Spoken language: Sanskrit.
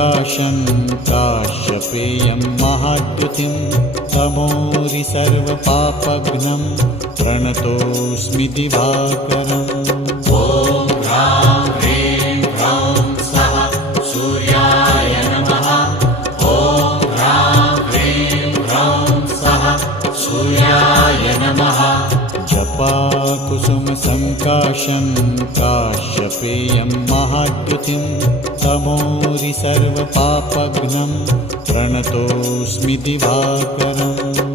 सङ्काशं काश्यपेयं महाद्युतिं तमोरि सर्वपापघ्नं प्रणतोऽस्मि दिवाकरम्। ॐ ह्रां ह्रीं ह्रौं स्वः सूर्याय नमः। ॐ ह्रां ह्रीं ह्रौं स्वः सूर्याय नमः। जपाकुसुमसङ्काशं काश्यपेयं महाद्युतिं तमोरि सर्वपापघ्नं प्रणतोऽस्मि दिवाकरम्।